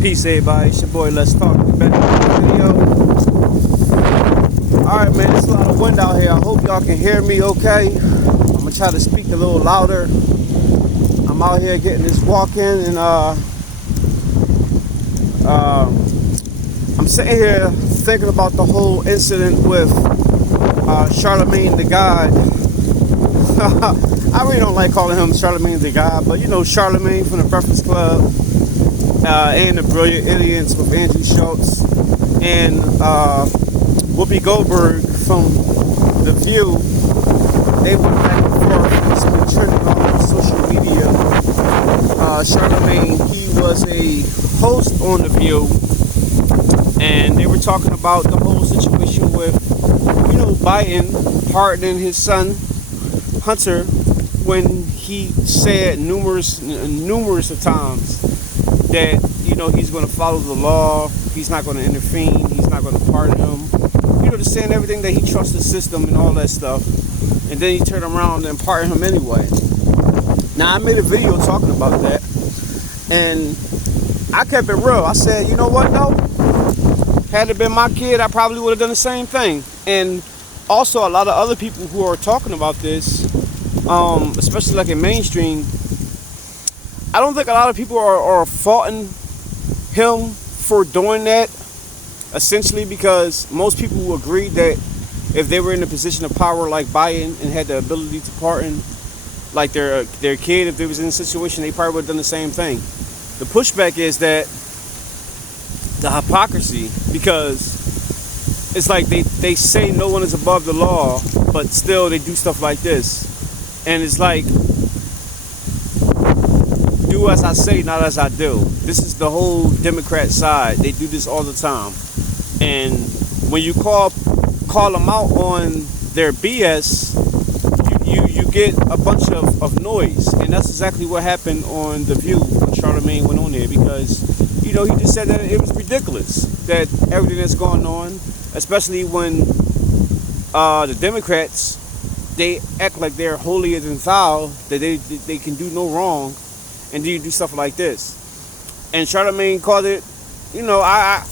Peace, everybody. It's your boy. Let's talk. Back to the video. All right, man. It's a lot of wind out here. I hope y'all can hear me okay. I'm gonna try to speak a little louder. I'm out here getting this walk in, and I'm sitting here thinking about the whole incident with Charlamagne the God. I really don't like calling him Charlamagne the God, but you know Charlamagne from the Breakfast Club. And the Brilliant Idiots with Angie Schultz and Whoopi Goldberg from The View. They went back and forth. It's been trending all over social media. Charlamagne, he was a host on The View, and they were talking about the whole situation with, you know, Biden pardoning his son Hunter when he said numerous of times that, you know, he's going to follow the law, he's not going to intervene, he's not going to pardon him. You know, just saying everything that he trusts the system and all that stuff. And then he turned around and pardoned him anyway. Now, I made a video talking about that. And I kept it real. I said, you know what, though? Had it been my kid, I probably would have done the same thing. And also, a lot of other people who are talking about this, especially like in mainstream, I don't think a lot of people are faulting him for doing that, essentially because most people will agree that if they were in a position of power like Biden and had the ability to pardon like their kid, if they was in a situation, they probably would have done the same thing. The pushback is that the hypocrisy, because it's like they say no one is above the law, but still they do stuff like this. And it's like, do as I say, not as I do. This is the whole Democrat side. They do this all the time. And when you call them out on their BS, you get a bunch of noise. And that's exactly what happened on The View when Charlamagne went on there, because, you know, he just said that it was ridiculous that everything that's going on, especially when the Democrats, they act like they're holier than thou, that they can do no wrong. And then you do stuff like this. And Charlamagne called it, you know, I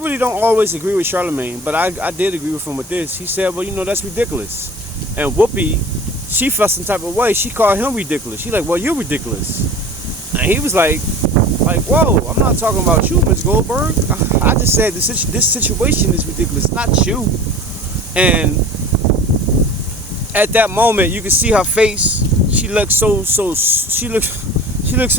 really don't always agree with Charlamagne, but I did agree with him with this. He said, well, you know, that's ridiculous. And Whoopi, she felt some type of way. She called him ridiculous. She like, well, you're ridiculous. And he was like, whoa, I'm not talking about you, Ms. Goldberg. I just said this situation is ridiculous, not you. And at that moment, you could see her face. She looked so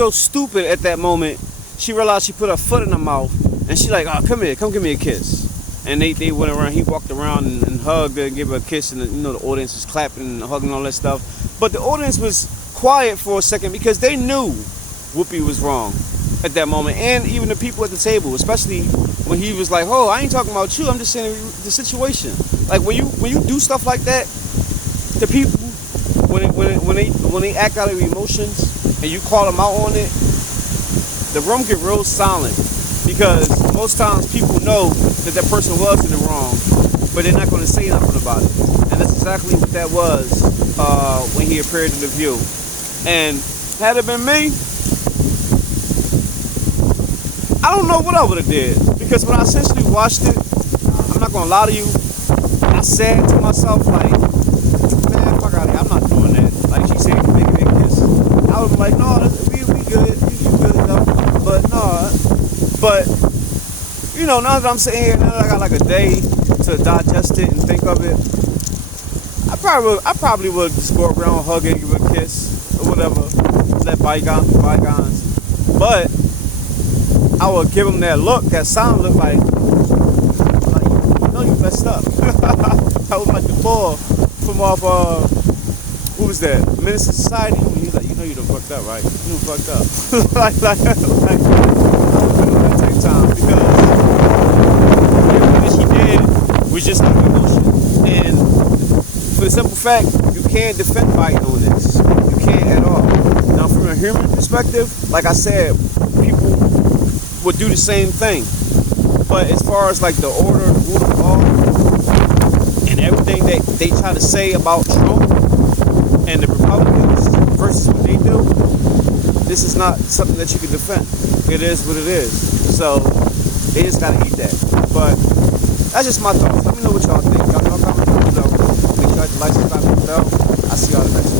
stupid at that moment. She realized she put her foot in her mouth, and she like, oh, come here, come give me a kiss. And they went around. He walked around and hugged her and gave her a kiss, and you know the audience was clapping and hugging and all that stuff. But the audience was quiet for a second because they knew Whoopi was wrong at that moment, and even the people at the table, especially when he was like, oh, I ain't talking about you. I'm just saying the situation. Like when you do stuff like that, the people when they act out of emotions, and you call them out on it, the room get real silent, because most times people know that that person was in the wrong, but they're not going to say nothing about it. And that's exactly what that was when he appeared in The View. And had it been me, I don't know what I would have did, because when I essentially watched it, I'm not going to lie to you, I said to myself, like, man, fuck out of here, I'm not doing that. Like she said, make a kiss. I was like, no, we good, we good enough. But no, but you know, now that I'm sitting here, now that I got like a day to digest it and think of it, I probably would just go around, hug it, give it a kiss or whatever, let bygones be bygones. But I would give him that look, that silent look, like you know, you messed up. I was like the boy from off who was that? Menace to Society. He's like, you know, you done fucked up, right? You done fucked up. like that take time, because everything that she did was just like emotion. And for the simple fact, you can't defend Biden on this. You can't at all. Now, from a human perspective, like I said, people would do the same thing. But as far as like the order, the rule of law, and everything that they try to say about Trump and the Republicans versus what they do, this is not something that you can defend. It is what it is. So they just gotta eat that. But that's just my thoughts. Let me know what y'all think. Y'all comment down below. Make sure you like, subscribe, and bell. I'll see y'all the next time.